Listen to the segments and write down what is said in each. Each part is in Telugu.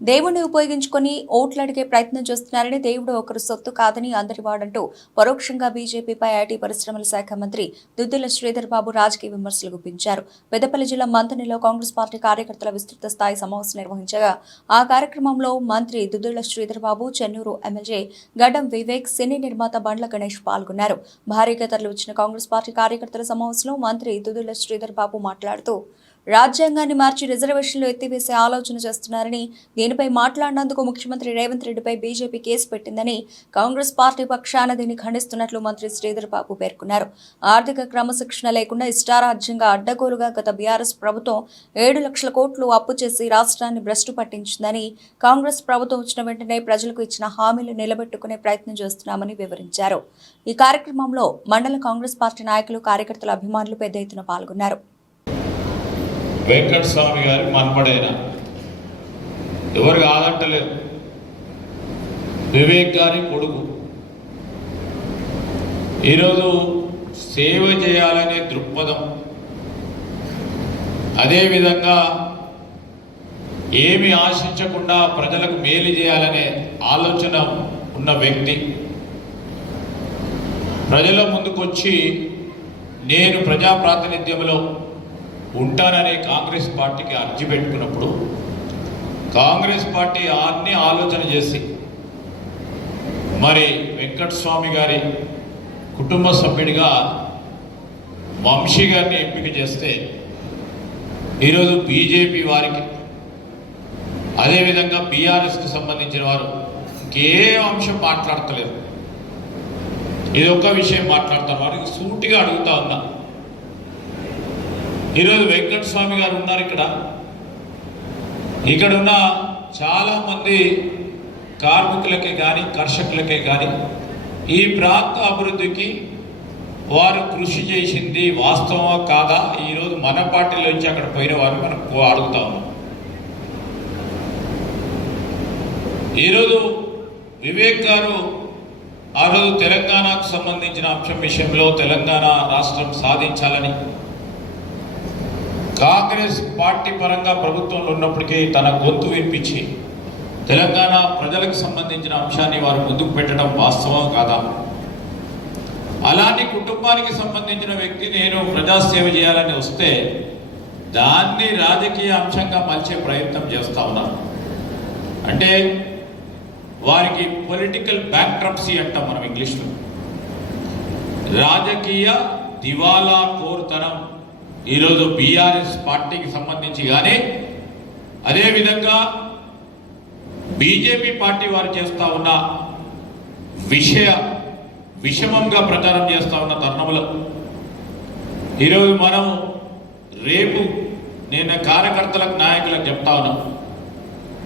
దేవుణ్ణి ఉపయోగించుకొని ఓట్లు అడిగే ప్రయత్నం చేస్తున్నారని, దేవుడు ఒకరు సొత్తు కాదని అందరి వాడంటూ పరోక్షంగా బీజేపీపై ఐటీ పరిశ్రమల శాఖ మంత్రి దుద్దిళ్ల శ్రీధర్ బాబు రాజకీయ విమర్శలు గుప్పించారు. పెద్దపల్లి జిల్లా మంథనిలో కాంగ్రెస్ పార్టీ కార్యకర్తల విస్తృత స్థాయి సమావేశం నిర్వహించగా ఆ కార్యక్రమంలో మంత్రి దుద్దిళ్ల శ్రీధర్ బాబు, చెన్నూరు ఎమ్మెల్యే గడ్డం వివేక్, సినీ నిర్మాత బండ్ల గణేష్ పాల్గొన్నారు. భారీగా తరలివచ్చిన కాంగ్రెస్ పార్టీ కార్యకర్తల సమావేశంలో మంత్రి దుద్దిళ్ల శ్రీధర్ బాబు మాట్లాడుతూ, రాజ్యాంగాన్ని మార్చి రిజర్వేషన్లు ఎత్తివేసే ఆలోచన చేస్తున్నారని, దీనిపై మాట్లాడినందుకు ముఖ్యమంత్రి రేవంత్ రెడ్డిపై బీజేపీ కేసు పెట్టిందని, కాంగ్రెస్ పార్టీ పక్షాన దీన్ని ఖండిస్తున్నట్లు మంత్రి శ్రీధర్ బాబు పేర్కొన్నారు. ఆర్థిక క్రమశిక్షణ లేకుండా ఇష్టారాజ్యంగా అడ్డగోలుగా గత బీఆర్ఎస్ ప్రభుత్వం 7 లక్షల కోట్లు అప్పు చేసి రాష్ట్రాన్ని భ్రష్టు పట్టించిందని, కాంగ్రెస్ ప్రభుత్వం వచ్చిన వెంటనే ప్రజలకు ఇచ్చిన హామీలు నిలబెట్టుకునే ప్రయత్నం చేస్తున్నామని వివరించారు. ఈ కార్యక్రమంలో మండల కాంగ్రెస్ పార్టీ నాయకులు, కార్యకర్తల అభిమానులు పెద్ద ఎత్తున పాల్గొన్నారు. వెంకటస్వామి గారి మనపడైన ఎవరు కాదంటలేదు, వివేక్ గారి కొడుకు. ఈరోజు సేవ చేయాలనే దృక్పథం, అదేవిధంగా ఏమి ఆశించకుండా ప్రజలకు మేలు చేయాలనే ఆలోచన ఉన్న వ్యక్తి ప్రజల ముందుకొచ్చి నేను ప్రజా ప్రాతినిధ్యంలో ఉంటాననే కాంగ్రెస్ పార్టీకి అర్జీ పెట్టుకున్నప్పుడు కాంగ్రెస్ పార్టీ అన్ని ఆలోచన చేసి మరి వెంకటస్వామి గారి కుటుంబ సభ్యుడిగా వంశీ గారిని ఎంపిక చేస్తే ఈరోజు బీజేపీ వారికి, అదేవిధంగా బీఆర్ఎస్కి సంబంధించిన వారు ఇంకే అంశం మాట్లాడతలేదు. ఇది ఒక్క విషయం మాట్లాడతారు. వారికి సూటిగా అడుగుతా ఉన్నా, ఈరోజు వెంకటస్వామి గారు ఉన్నారు ఇక్కడున్న చాలామంది కార్మికులకే కానీ కర్షకులకే కానీ ఈ ప్రాంత అభివృద్ధికి వారు కృషి చేసింది వాస్తవమా కాదా, ఈరోజు మన పార్టీలో నుంచి అక్కడ పోయిన వారు మనకు అడుగుతా ఉన్నాం. ఈరోజు వివేక్ గారు ఆ రోజు తెలంగాణకు సంబంధించిన అంశం విషయంలో తెలంగాణ రాష్ట్రం సాధించాలని కాంగ్రెస్ పార్టీ పరంగా ప్రభుత్వంలో ఉన్నప్పటికీ తన గొంతు వినిపించి తెలంగాణ ప్రజలకు సంబంధించిన అంశాన్ని వారు ముందుకు పెట్టడం వాస్తవం కాదా, అలాంటి కుటుంబానికి సంబంధించిన వ్యక్తి నేను ప్రజాసేవ చేయాలని వస్తే దాన్ని రాజకీయ అంశంగా మలిచే ప్రయత్నం చేస్తా ఉన్నాను. అంటే వారికి పొలిటికల్ బ్యాంక్రప్సీ అంటాం మనం ఇంగ్లీష్లో, రాజకీయ దివాలా కోరుతనం ఈరోజు బీఆర్ఎస్ పార్టీకి సంబంధించి కానీ, అదేవిధంగా బీజేపీ పార్టీ వారు చేస్తూ ఉన్న విషమంగా ప్రచారం చేస్తూ ఉన్న తరుణంలో ఈరోజు మనం రేపు నేను కార్యకర్తలకు, నాయకులకు చెప్తా ఉన్నాం,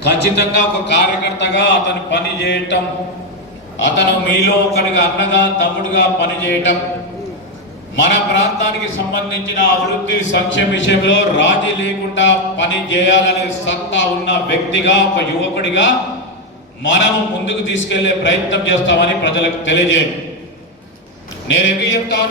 ఖచ్చితంగా ఒక కార్యకర్తగా అతను పని చేయటం, అతను మీలో ఒకరిగా అన్నగా తమ్ముడుగా పనిచేయటం, మన ప్రాంతానికి సంబంధించిన అభివృద్ధి సంక్షేమ విషయంలో రాజీ లేకుండా పని చేయాలనే సత్తా ఉన్న వ్యక్తిగా, ఒక యువకుడిగా మనం ముందుకు తీసుకెళ్లే ప్రయత్నం చేస్తామని ప్రజలకు తెలియజేయండి. నేను ఎందుకు చెప్తా